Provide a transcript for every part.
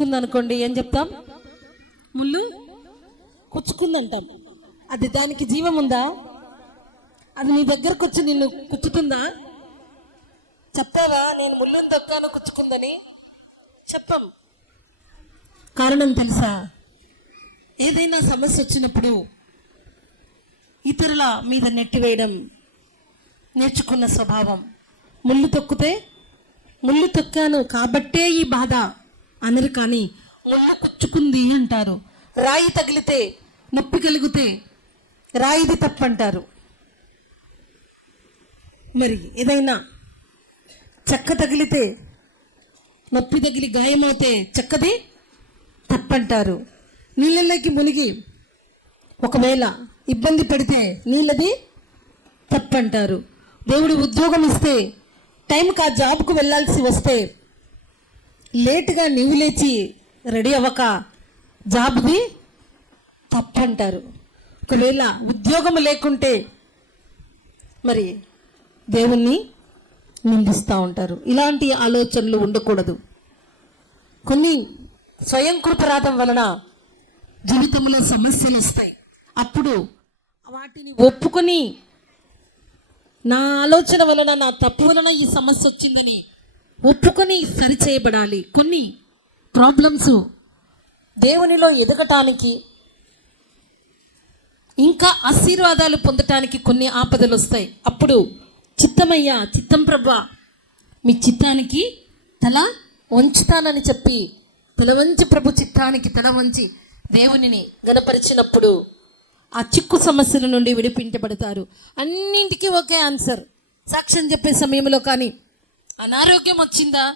కుచ్చుకుంది అనుకోండి, ఏం చెప్తాం? ముళ్ళు కుచ్చుకుందంటాం. అది దానికి జీవం ఉందా? అది నీ దగ్గరకు వచ్చి నిన్ను కుచ్చుతుందా? చెప్తావా నేను ముళ్ళుని దొక్కాను కుచ్చుకుందని? చెప్పం. కారణం తెలుసా? ఏదైనా సమస్య వచ్చినప్పుడు ఇతరుల మీద నెట్టివేయడం నేర్చుకున్న స్వభావం. ముళ్ళు తొక్కితే ముళ్ళు తొక్కాను కాబట్టే ఈ బాధ అనరు, కానీ ముళ్ళు కుచ్చుకుంది అంటారు. రాయి తగిలితే నొప్పి కలిగితే రాయిది తప్పంటారు. మరి ఏదైనా చెక్క తగిలితే నొప్పి తగిలి గాయమవుతే చెక్కది తప్పంటారు. నీళ్ళలోకి మునిగి ఒకవేళ ఇబ్బంది పడితే నీళ్ళది తప్పంటారు. దేవుడు ఉద్యోగం ఇస్తే టైంకి ఆ జాబ్కు వెళ్ళాల్సి వస్తే లేటుగా నీవు లేచి రెడీ అవ్వక జాబ్ది తప్పంటారు. ఒకవేళ ఉద్యోగం లేకుంటే మరి దేవుణ్ణి నిందిస్తూ ఉంటారు. ఇలాంటి ఆలోచనలు ఉండకూడదు. కొన్ని స్వయం కృపరాధం వలన జీవితంలో సమస్యలు వస్తాయి. అప్పుడు వాటిని ఒప్పుకొని నా ఆలోచన వలన నా తప్పు వలన ఈ సమస్య వచ్చిందని ఒప్పుకొని సరిచేయబడాలి. కొన్ని ప్రాబ్లమ్స్ దేవునిలో ఎదగటానికి ఇంకా ఆశీర్వాదాలు పొందటానికి కొన్ని ఆపదలు వస్తాయి. అప్పుడు చిత్తమయ్యా, చిత్తం ప్రభా, మీ చిత్తానికి తల వంచుతానని చెప్పి తల వంచి ప్రభు చిత్తానికి తల వంచి దేవునిని గణపరిచినప్పుడు ఆ చిక్కు సమస్యల నుండి విడిపించబడతారు. అన్నింటికీ ఒకే ఆన్సర్. సాక్ష్యం చెప్పే సమయంలో కానీ అనారోగ్యం వచ్చిందా,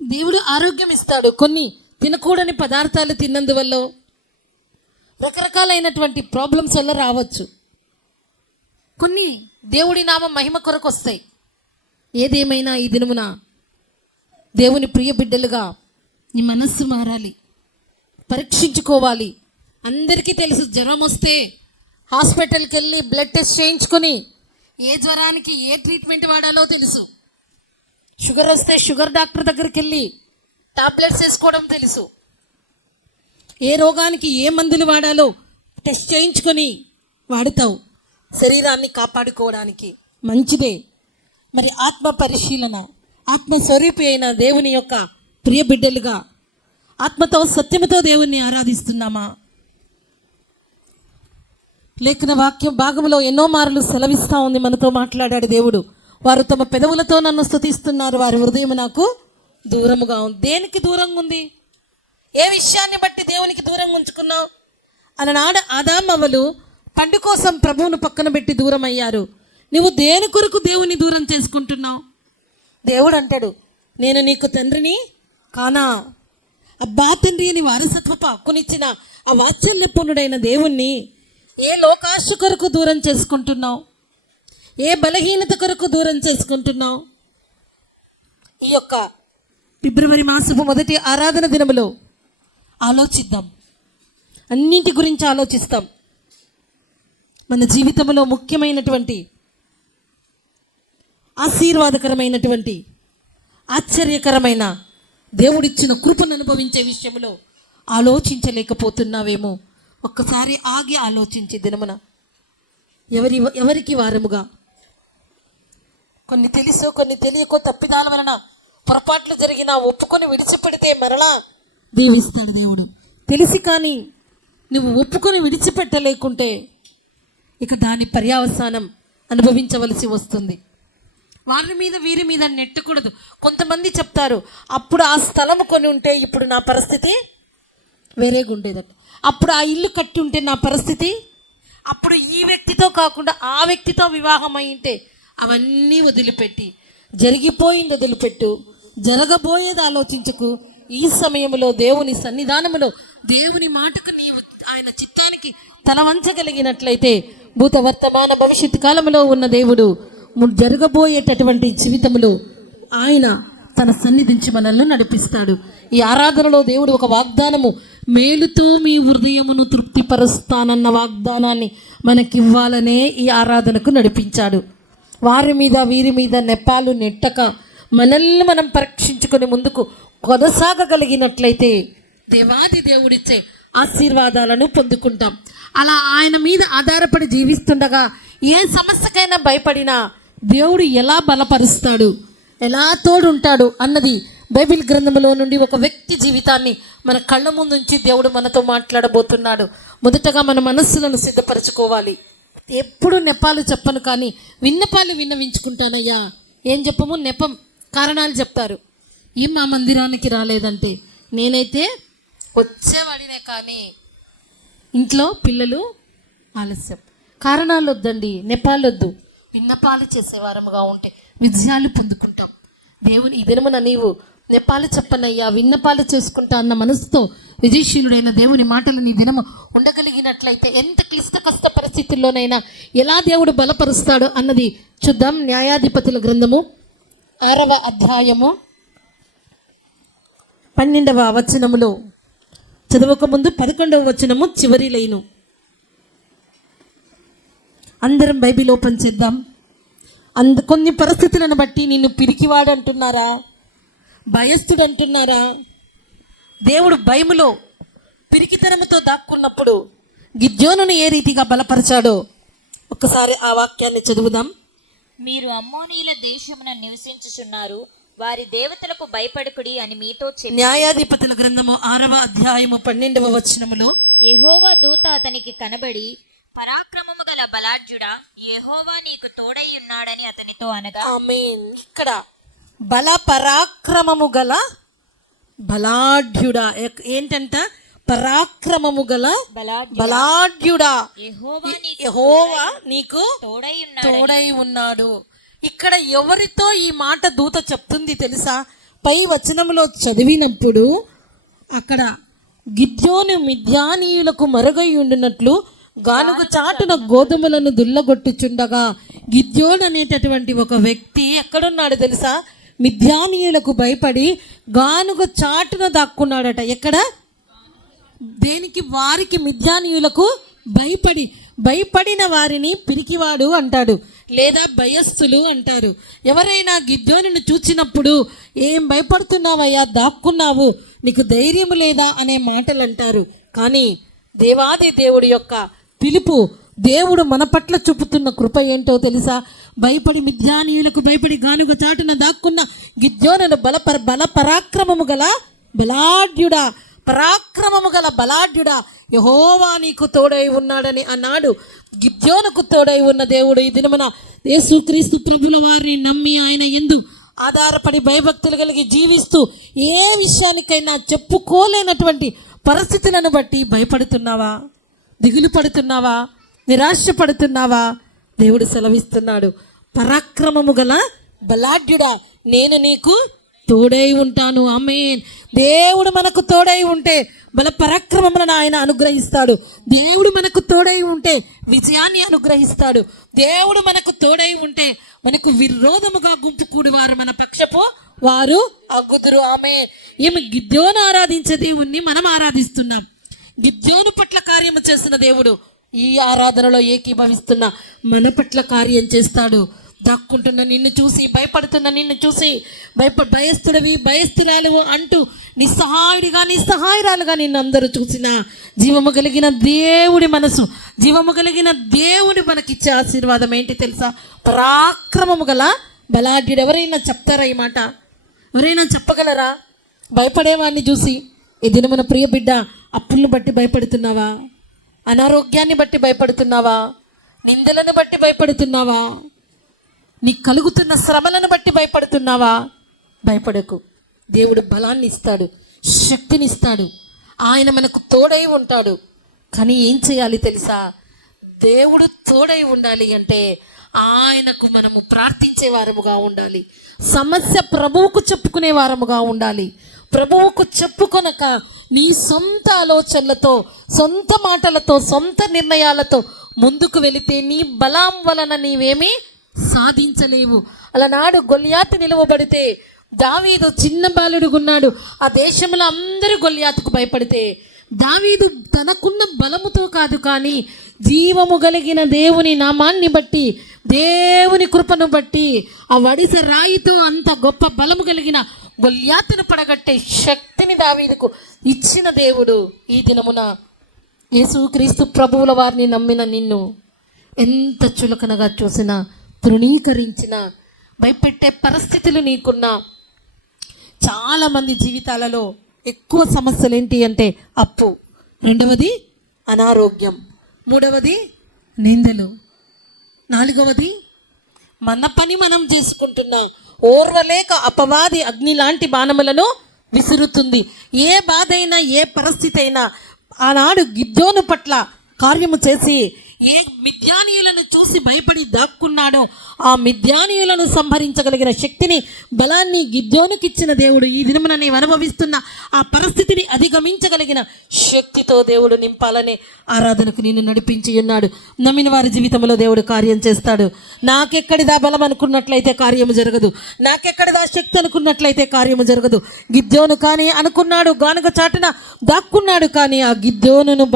దేవుడు ఆరోగ్యం ఇస్తాడు. కొన్ని తినకూడని పదార్థాలు తిన్నందువల్ల రకరకాలైనటువంటి ప్రాబ్లమ్స్ వల్ల రావచ్చు. కొన్ని దేవుడి నామ మహిమ కొరకు వస్తాయి. ఏదేమైనా ఈ దినమున దేవుని ప్రియ బిడ్డలుగా నీ మనస్సు మారాలి, పరీక్షించుకోవాలి. అందరికీ తెలుసు, జ్వరం వస్తే హాస్పిటల్కి వెళ్ళి బ్లడ్ టెస్ట్ చేయించుకొని ఏ జ్వరానికి ఏ ట్రీట్మెంట్ వాడాలో తెలుసు. షుగర్ వస్తే షుగర్ డాక్టర్ దగ్గరికి వెళ్ళి టాబ్లెట్స్ వేసుకోవడం తెలుసు. ఏ రోగానికి ఏ మందులు వాడాలో టెస్ట్ చేయించుకొని వాడుతావు శరీరాన్ని కాపాడుకోవడానికి. మంచిదే. మరి ఆత్మ పరిశీలన, ఆత్మస్వరూపి అయిన దేవుని యొక్క ప్రియ బిడ్డలుగా ఆత్మతో సత్యముతో దేవుణ్ణి ఆరాధిస్తున్నామా? లేఖన వాక్యం భాగంలో ఎన్నో మార్లు సెలవిస్తూ ఉంది, మనతో మాట్లాడాడు దేవుడు. వారు తమ పెదవులతో నన్ను స్తుతిస్తున్నారు, వారి హృదయం నాకు దూరముగా ఉంది. దేనికి దూరంగా ఉంది? ఏ విషయాన్ని బట్టి దేవునికి దూరంగా ఉంచుకున్నావు? అలనాడు ఆదామవ్వలు పండు కోసం ప్రభువును పక్కన పెట్టి దూరం అయ్యారు. నువ్వు దేని కొరకు దేవుని దూరం చేసుకుంటున్నావు? దేవుడు అంటాడు, నేను నీకు తండ్రిని కానా? అబ్బా తండ్రి అని వారసత్వపు హక్కునిచ్చిన ఆ వాత్సల్యపూర్ణుడైన దేవుణ్ణి ఏ లోకాశ కొరకు దూరం చేసుకుంటున్నావు? ఏ బలహీనత కొరకు దూరం చేసుకుంటున్నావు? ఈ యొక్క ఫిబ్రవరి మాసపు మొదటి ఆరాధన దినములో ఆలోచిద్దాం. అన్నింటి గురించి ఆలోచిస్తాం. మన జీవితంలో ముఖ్యమైనటువంటి ఆశీర్వాదకరమైనటువంటి ఆశ్చర్యకరమైన దేవుడిచ్చిన కృపను అనుభవించే విషయంలో ఆలోచించలేకపోతున్నావేమో. ఒక్కసారి ఆగి ఆలోచించి దినమున ఎవరికి వారముగా, కొన్ని తెలుసో కొన్ని తెలియకో తప్పిదాల వలన పొరపాట్లు జరిగినా ఒప్పుకొని విడిచిపెడితే మరలా దీవిస్తాడు దేవుడు. తెలిసి కానీ నువ్వు ఒప్పుకొని విడిచిపెట్టలేకుంటే ఇక దాని పర్యావసానం అనుభవించవలసి వస్తుంది. వారి మీద వీరి మీద నెట్టకూడదు. కొంతమంది చెప్తారు, అప్పుడు ఆ స్థలం కొని ఉంటే ఇప్పుడు నా పరిస్థితి వేరేగా ఉండేదట, అప్పుడు ఆ ఇల్లు కట్టి ఉంటే నా పరిస్థితి, అప్పుడు ఈ వ్యక్తితో కాకుండా ఆ వ్యక్తితో వివాహం అయి ఉంటే. అవన్నీ వదిలిపెట్టి జరిగిపోయింది వదిలిపెట్టు, జరగబోయేది ఆలోచించకు. ఈ సమయంలో దేవుని సన్నిధానములో దేవుని మాటకు నీవు ఆయన చిత్తానికి తల వంచగలిగినట్లయితే భూత వర్తమాన భవిష్యత్తు కాలంలో ఉన్న దేవుడు జరగబోయేటటువంటి జీవితంలో ఆయన తన సన్నిధించి మనల్ని నడిపిస్తాడు. ఈ ఆరాధనలో దేవుడు ఒక వాగ్దానము, మేలుతో మీ హృదయమును తృప్తిపరుస్తానన్న వాగ్దానాన్ని మనకివ్వాలనే ఈ ఆరాధనకు నడిపించాడు. వారి మీద వీరి మీద నెప్పాలు నెట్టక మనల్ని మనం పరీక్షించుకొని ముందుకు కొనసాగగలిగినట్లయితే దేవాది దేవుడిచ్చే ఆశీర్వాదాలను పొందుకుంటాం. అలా ఆయన మీద ఆధారపడి జీవిస్తుండగా ఏ సమస్యకైనా భయపడినా దేవుడు ఎలా బలపరుస్తాడు, ఎలా తోడుంటాడు అన్నది బైబిల్ గ్రంథంలో నుండి ఒక వ్యక్తి జీవితాన్ని మన కళ్ళ ముందు ఉంచి దేవుడు మనతో మాట్లాడబోతున్నాడు. మొదటగా మన మనస్సులను సిద్ధపరచుకోవాలి. ఎప్పుడు నెపాలు చెప్పను, కానీ విన్నపాలు విన్నవించుకుంటానయ్యా. ఏం చెప్పము? నెపం కారణాలు చెప్తారు. ఈ మా మందిరానికి రాలేదంటే నేనైతే వచ్చేవాడినే, కానీ ఇంట్లో పిల్లలు ఆలస్యం. కారణాలు వద్దండి, నెపాలు వద్దు. విన్నపాలు చేసేవారముగా ఉంటే విజయాలు పొందుకుంటాం. దేవుని ఈ దినమున నీవు నెపాలు చెప్పనయ్యా, విన్నపాలు చేసుకుంటా అన్న మనసుతో విజయశీలుడైన దేవుని మాటలు నీ దినము ఉండగలిగినట్లయితే ఎంత క్లిష్ట కష్ట పరిస్థితుల్లోనైనా ఎలా దేవుడు బలపరుస్తాడు అన్నది చూద్దాం. న్యాయాధిపతుల గ్రంథము 6వ అధ్యాయము 12వ వచనములో చదవక ముందు 11వ వచనము చివరి లైను. అందరం బైబిల్ ఓపెన్ చేద్దాం. కొన్ని పరిస్థితులను బట్టి నిన్ను పిరికివాడు అంటున్నారా, భయస్థుడు అంటున్నారా? దేవుడు భయములో పిరికితనముతో దాక్కున్నప్పుడు గిద్యోనును ఏ రీతిగా బలపరిచాడో ఒక్కసారి ఆ వాక్యాన్ని చదువుదాం. మీరు అమ్మోనీల దేశమున నివసించుచున్నారు, వారి దేవతలకు భయపడకుడి అని మీతో చెప్పి. న్యాయాధిపతుల గ్రంథము 6వ అధ్యాయము 12వ వచనములో యెహోవా దూత అతనికి కనబడి, పరాక్రమము గల బలాఢ్యుడా, యెహోవా నీకు తోడై ఉన్నాడని అతనితో అనగా. ఆమేన్. ఇక్కడ బల పరాక్రమము గల బలాఢ్యుడా, ఏంటంట? పరాక్రమము గల బలాఢ్యుడా, యెహోవా నీకు తోడై ఉన్నాడు. ఇక్కడ ఎవరితో ఈ మాట దూత చెప్తుంది తెలుసా? పై వచనంలో చదివినప్పుడు అక్కడ గిద్యోను మిద్యానీయులకు మరుగై ఉండినట్లు గానుగ చాటున గోధుమలను దుల్లగొట్టుచుండగా, గిద్యోను అనేటటువంటి ఒక వ్యక్తి ఎక్కడున్నాడు తెలుసా? మిద్యానీయులకు భయపడి గానుగ చాటున దాక్కున్నాడట. ఎక్కడ? దేనికి? వారికి, మిద్యానీయులకు భయపడిన వారిని పిరికివాడు అంటాడు, లేదా భయస్థులు అంటారు. ఎవరైనా గిద్యోనును చూచినప్పుడు ఏం భయపడుతున్నావయ్యా, దాక్కున్నావు, నీకు ధైర్యం లేదా అనే మాటలు అంటారు. కానీ దేవాది దేవుడి యొక్క పిలుపు, దేవుడు మన పట్ల చూపుతున్న కృప ఏంటో తెలుసా? భయపడి మిద్యానీయులకు భయపడి గానుగ చాటున దాక్కున్న గిద్యోనును బల పరాక్రమము గల బలాఢ్యుడా, పరాక్రమము గల బలాఢ్యుడా, యెహోవా నీకు తోడై ఉన్నాడని అన్నాడు. గిద్యోనుకు తోడై ఉన్న దేవుడు ఈ దినమున యేసుక్రీస్తు ప్రభుల వారిని నమ్మి ఆయన యందు ఆధారపడి భయభక్తులు కలిగి జీవిస్తూ ఏ విషయానికైనా చెప్పుకోలేనటువంటి పరిస్థితులను బట్టి భయపడుతున్నావా, దిగులు పడుతున్నావా, నిరాశ పడుతున్నావా? దేవుడు సెలవిస్తున్నాడు, పరాక్రమము గల బలాఢ్యుడా, నేను నీకు తోడై ఉంటాను. ఆమేన్. దేవుడు మనకు తోడై ఉంటే బల పరాక్రమములను ఆయన అనుగ్రహిస్తాడు. దేవుడు మనకు తోడై ఉంటే విజయాన్ని అనుగ్రహిస్తాడు. దేవుడు మనకు తోడై ఉంటే మనకు విరోధముగా గుంపుకూడి వారు మన పక్షపు వారు అగ్గుదురు. ఆమె ఈమె గిద్యోను ఆరాధించే దేవుణ్ణి మనం ఆరాధిస్తున్నాం. గిద్యోను పట్ల కార్యము చేసిన దేవుడు ఈ ఆరాధనలో ఏకీభవిస్తున్న మన పట్ల కార్యం చేస్తాడు. దాక్కుంటున్న నిన్ను చూసి, భయపడుతున్న నిన్ను చూసి, భయస్థుడివి, భయస్థురాలు అంటూ నిస్సహాయురాలుగా నిన్ను అందరూ చూసిన జీవము కలిగిన దేవుడి మనసు, జీవము కలిగిన దేవుడి మనకిచ్చే ఆశీర్వాదం ఏంటి తెలుసా? పరాక్రమము గల బలాఢ్యుడు. ఎవరైనా చెప్తారా ఈ మాట? ఎవరైనా చెప్పగలరా? భయపడేవాడిని చూసి ఈ దినమున ప్రియ బిడ్డ, అప్పులను బట్టి భయపడుతున్నావా? అనారోగ్యాన్ని బట్టి భయపడుతున్నావా? నిందలను బట్టి భయపడుతున్నావా? నీకు కలుగుతున్న శ్రమలను బట్టి భయపడుతున్నావా? భయపడకు. దేవుడు బలాన్ని ఇస్తాడు, శక్తిని ఇస్తాడు. ఆయన మనకు తోడై ఉంటాడు. కానీ ఏం చేయాలి తెలుసా? దేవుడు తోడై ఉండాలి అంటే ఆయనకు మనము ప్రార్థించే వారముగా ఉండాలి. సమస్య ప్రభువుకు చెప్పుకునే వారముగా ఉండాలి. ప్రభువుకు చెప్పుకొనక నీ సొంత ఆలోచనలతో, సొంత మాటలతో, సొంత నిర్ణయాలతో ముందుకు వెళితే నీ బలం వలన నీవేమీ సాధించలేవు. అలనాడు గొల్యాతు నిలువబడితే దావీదు చిన్న బాలుడుగున్నాడు. ఆ దేశంలో అందరూ గొల్యాతుకు భయపడితే దావీదు తనకున్న బలముతో కాదు, కానీ జీవము కలిగిన దేవుని నామాన్ని బట్టి, దేవుని కృపను బట్టి, ఆ వడిస రాయితో అంత గొప్ప బలము కలిగిన గొల్యాతును పడగట్టే శక్తిని దావీదుకు ఇచ్చిన దేవుడు ఈ దినమున యేసుక్రీస్తు ప్రభువుల వారిని నమ్మిన నిన్ను ఎంత చులకనగా చూసినా, తృణీకరించిన, భయపెట్టే పరిస్థితులు నీకున్నా. చాలామంది జీవితాలలో ఎక్కువ సమస్యలు ఏంటి అంటే అప్పు, రెండవది అనారోగ్యం, మూడవది నిందలు, నాలుగవది మన పని మనం చేసుకుంటున్నా ఓర్వలేక అపవాది అగ్ని లాంటి బాణములను విసురుతుంది. ఏ బాధ అయినా, ఏ పరిస్థితి అయినా ఆనాడు గిద్యోను పట్ల కార్యము చేసి ఏ మిద్యానీయులను చూసి భయపడి దాక్కున్నాడో ఆ మిద్యానీయులను సంహరించగలిగిన శక్తిని, బలాన్ని గిద్యోనుకి ఇచ్చిన దేవుడు ఈ దినమున నీవు అనుభవిస్తున్న ఆ పరిస్థితిని అధిగమించగలిగిన శక్తితో దేవుడు నింపాలనే ఆరాధనకు నిన్ను నడిపించి ఉన్నాడు. నమ్మిన వారి జీవితంలో దేవుడు కార్యం చేస్తాడు. నాకెక్కడిదా బలం అనుకున్నట్లయితే కార్యము జరగదు, నాకెక్కడిదా శక్తి అనుకున్నట్లయితే కార్యము జరగదు. గిద్యోను కానీ అనుకున్నాడు, గానుగ చాటున దాక్కున్నాడు, కానీ ఆ గిద్యోనును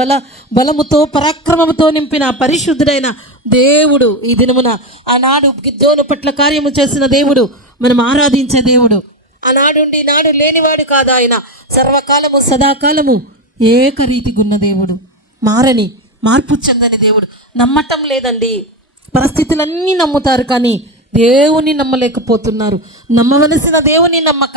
బలముతో పరాక్రమముతో నింపిన పరిశుద్ధుడైన దేవుడు ఈ దినమున ఆనాడు గిద్యోను పట్ల కార్యము చేసిన దేవుడు, మనం ఆరాధించే దేవుడు. ఆనాడుండి నాడు లేనివాడు కాదు ఆయన, సర్వకాలము సదాకాలము ఏకరీతిగున్న దేవుడు, మార్పు చెందని దేవుడు. నమ్మటం లేదండి, పరిస్థితులన్నీ నమ్ముతారు కానీ దేవుని నమ్మలేకపోతున్నారు. నమ్మవలసిన దేవుని నమ్మక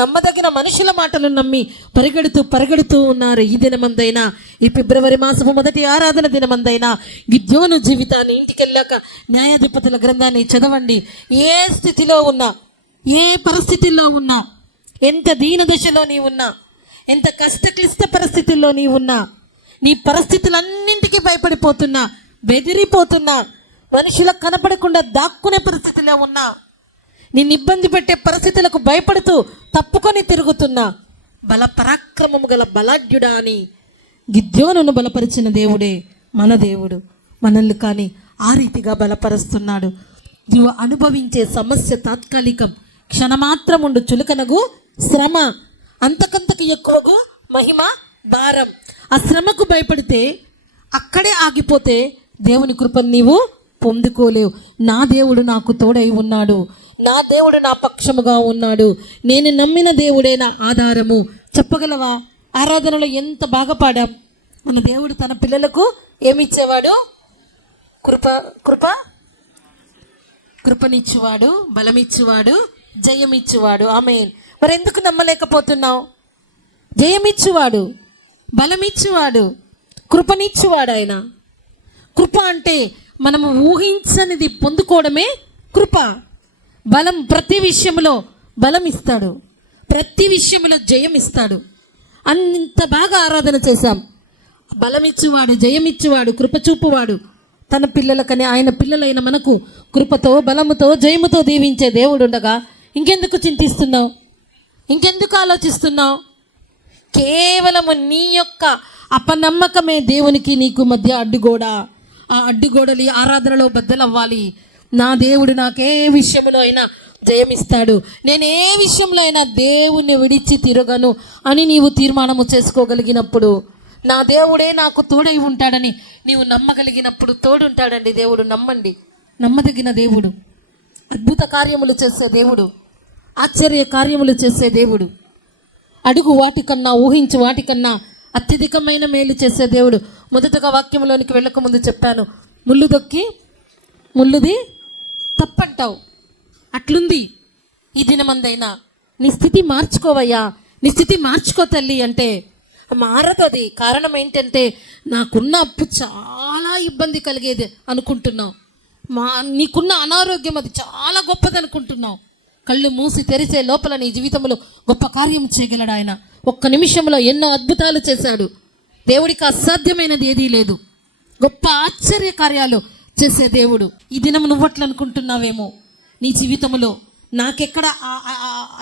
నమ్మదగిన మనుషుల మాటలు నమ్మి పరిగెడుతూ ఉన్నారు. ఈ దినమందైనా, ఈ ఫిబ్రవరి మాసము మొదటి ఆరాధన దినమందైనా గిద్యోను జీవితాన్ని ఇంటికెళ్ళాక న్యాయాధిపతుల గ్రంథాన్ని చదవండి. ఏ స్థితిలో ఉన్నా, ఏ పరిస్థితుల్లో ఉన్నా, ఎంత దీన దశలో నీ ఉన్నా, ఎంత కష్టక్లిష్ట పరిస్థితుల్లో నీ ఉన్నా, నీ పరిస్థితులన్నింటికీ భయపడిపోతున్నా, బెదిరిపోతున్నా, మనుషులకు కనపడకుండా దాక్కునే పరిస్థితిలో ఉన్నా, నిన్ను ఇబ్బంది పెట్టే పరిస్థితులకు భయపడుతూ తప్పుకొని తిరుగుతున్నా, బల పరాక్రమము గల బలాఢ్యుడా అని గిద్యోనును బలపరిచిన దేవుడే మన దేవుడు. మనల్ని కానీ ఆ రీతిగా బలపరుస్తున్నాడు. నీవు అనుభవించే సమస్య తాత్కాలికం, క్షణమాత్రం ఉండు చులకనగు శ్రమ, అంతకంతకు ఎక్కువగా మహిమ భారం. ఆ శ్రమకు భయపడితే, అక్కడే ఆగిపోతే దేవుని కృపను నీవు పొందుకోలేవు. నా దేవుడు నాకు తోడై ఉన్నాడు, నా దేవుడు నా పక్షముగా ఉన్నాడు, నేను నమ్మిన దేవుడే నా ఆధారము. చెప్పగలవా? ఆరాధనలో ఎంత బాగా పాడాం. మన దేవుడు తన పిల్లలకు ఏమిచ్చేవాడు? కృపనిచ్చేవాడు, బలమిచ్చేవాడు, జయమిచ్చేవాడు. ఆమేన్. మరి ఎందుకు నమ్మలేకపోతున్నావు? జయమిచ్చేవాడు, బలమిచ్చేవాడు, కృపనిచ్చేవాడు ఆయన. కృప అంటే మనము ఊహించనిది పొందుకోవడమే కృప. బలం, ప్రతి విషయంలో బలం ఇస్తాడు, ప్రతి విషయంలో జయం ఇస్తాడు. అంత బాగా ఆరాధన చేశాం. బలమిచ్చువాడు, జయమిచ్చువాడు, కృపచూపువాడు. తన పిల్లలకని ఆయన పిల్లలైన మనకు కృపతో, బలముతో, జయముతో దీవించే దేవుడు ఉండగా ఇంకెందుకు చింతిస్తున్నావు? ఇంకెందుకు ఆలోచిస్తున్నావు? కేవలము నీ యొక్క అపనమ్మకమే దేవునికి నీకు మధ్య అడ్డుగోడ. ఆ అడ్డుగోడలు ఆరాధనలో బద్దలవ్వాలి. నా దేవుడు నాకే విషయంలో అయినా జయమిస్తాడు, నేను ఏ విషయంలో అయినా దేవుణ్ణి విడిచి తిరగను అని నీవు తీర్మానము చేసుకోగలిగినప్పుడు, నా దేవుడే నాకు తోడై ఉంటాడని నీవు నమ్మగలిగినప్పుడు, తోడుంటాడండి దేవుడు. నమ్మండి, నమ్మదగిన దేవుడు, అద్భుత కార్యములు చేసే దేవుడు, ఆశ్చర్య కార్యములు చేసే దేవుడు, అడుగు వాటికన్నా, ఊహించు వాటికన్నా అత్యధికమైన మేలు చేసే దేవుడు. మొదటగా వాక్యంలోనికి వెళ్ళక ముందు చెప్పాను, ముళ్ళు దొక్కి ముళ్ళుది తప్పంటావు. అట్లుంది ఈ దినమందైనా. నీ స్థితి మార్చుకోవయ్యా, నీ స్థితి మార్చుకో తల్లి అంటే మారదు. అది కారణం ఏంటంటే, నాకున్న అప్పు చాలా ఇబ్బంది కలిగేది అనుకుంటున్నావు, నీకున్న అనారోగ్యం అది చాలా గొప్పది అనుకుంటున్నావు. కళ్ళు మూసి తెరిసే లోపల నీ జీవితంలో గొప్ప కార్యం చేయగలడు ఆయన. ఒక్క నిమిషంలో ఎన్నో అద్భుతాలు చేశాడు. దేవుడికి అసాధ్యమైనది ఏదీ లేదు. గొప్ప ఆశ్చర్య కార్యాలు చేసే దేవుడు. ఈ దినం నువ్వట్లు అనుకుంటున్నావేమో, నీ జీవితంలో నాకెక్కడ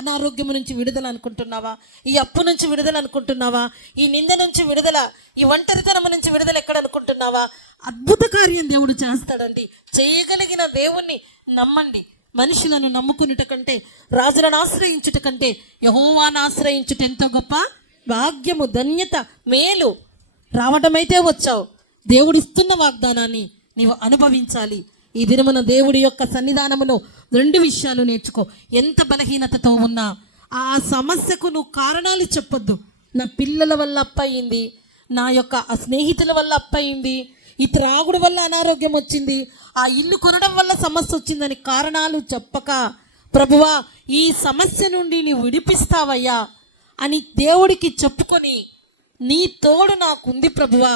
అనారోగ్యం నుంచి విడుదల అనుకుంటున్నావా? ఈ అప్పు నుంచి విడుదల అనుకుంటున్నావా? ఈ నింద నుంచి విడుదల, ఈ ఒంటరితనం నుంచి విడుదల ఎక్కడ అనుకుంటున్నావా? అద్భుత కార్యం దేవుడు చేస్తాడండి. చేయగలిగిన దేవుణ్ణి నమ్మండి. మనుషులను నమ్ముకునేట కంటే, రాజులను ఆశ్రయించుట కంటే యెహోవాను ఆశ్రయించుట ఎంతో గొప్ప భాగ్యము, ధన్యత, మేలు. రావడమైతే వచ్చావు, దేవుడిస్తున్న వాగ్దానాన్ని నీవు అనుభవించాలి. ఈ దినమున దేవుడి యొక్క సన్నిధానములో 2 విషయాలు నేర్చుకో. ఎంత బలహీనతతో ఉన్నా ఆ సమస్యకు నువ్వు కారణాలు చెప్పొద్దు. నా పిల్లల వల్ల అప్పయింది, నా యొక్క ఆ స్నేహితుల వల్ల అప్పయింది, ఈ త్రాగుడు వల్ల అనారోగ్యం వచ్చింది, ఆ ఇల్లు కొనడం వల్ల సమస్య వచ్చిందని కారణాలు చెప్పక, ప్రభువా ఈ సమస్య నుండి నీవు విడిపిస్తావయ్యా అని దేవుడికి చెప్పుకొని, నీ తోడు నాకుంది ప్రభువా,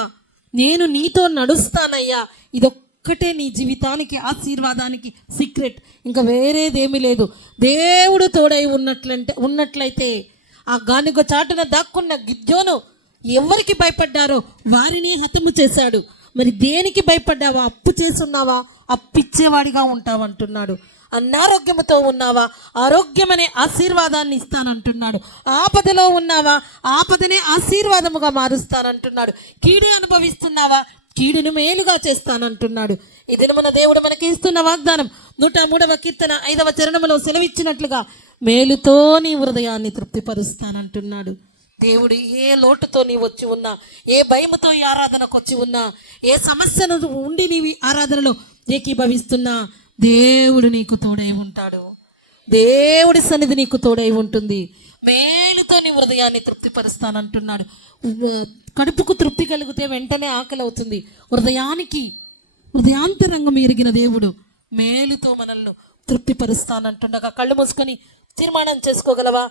నేను నీతో నడుస్తానయ్యా, ఇదొక్కటే నీ జీవితానికి ఆశీర్వాదానికి సీక్రెట్, ఇంకా వేరేదేమీ లేదు. దేవుడు తోడై ఉన్నట్లయితే ఆ గానుగ చాటున దాక్కున్న గిద్యోను ఎవరికి భయపడ్డారో వారిని హతము చేశాడు. మరి దేనికి భయపడ్డావా? అప్పు చేసున్నావా? అప్పిచ్చేవాడిగా ఉంటావంటున్నాడు. అనారోగ్యముతో ఉన్నావా? ఆరోగ్యమనే ఆశీర్వాదాన్ని ఇస్తానంటున్నాడు. ఆపదలో ఉన్నావా? ఆపదనే ఆశీర్వాదముగా మారుస్తానంటున్నాడు. కీడు అనుభవిస్తున్నావా? కీడును మేలుగా చేస్తానంటున్నాడు. ఇది మన దేవుడు మనకి ఇస్తున్న వాగ్దానం. 103వ కీర్తన 5వ చరణములో సెలవిచ్చినట్లుగా మేలుతో నీ హృదయాన్ని తృప్తిపరుస్తానంటున్నాడు. దేవుడు ఏ లోటుతో నీ వచ్చి ఉన్నా, ఏ భయముతో ఈ ఆరాధనకు వచ్చి ఉన్నా, ఏ సమస్యను ఉండి నీవి ఆరాధనలో ఏకీభవిస్తున్నా, దేవుడు నీకు తోడై ఉంటాడు. దేవుడి సన్నిధి నీకు తోడై ఉంటుంది. మేలుతో నీ హృదయాన్ని తృప్తిపరుస్తానంటున్నాడు. కడుపుకు తృప్తి కలిగితే వెంటనే ఆకలి అవుతుంది. హృదయాంతరంగం ఎరిగిన దేవుడు మేలుతో మనల్ని తృప్తిపరుస్తానంటుండగా కళ్ళు మూసుకొని తీర్మానం చేసుకోగలవా?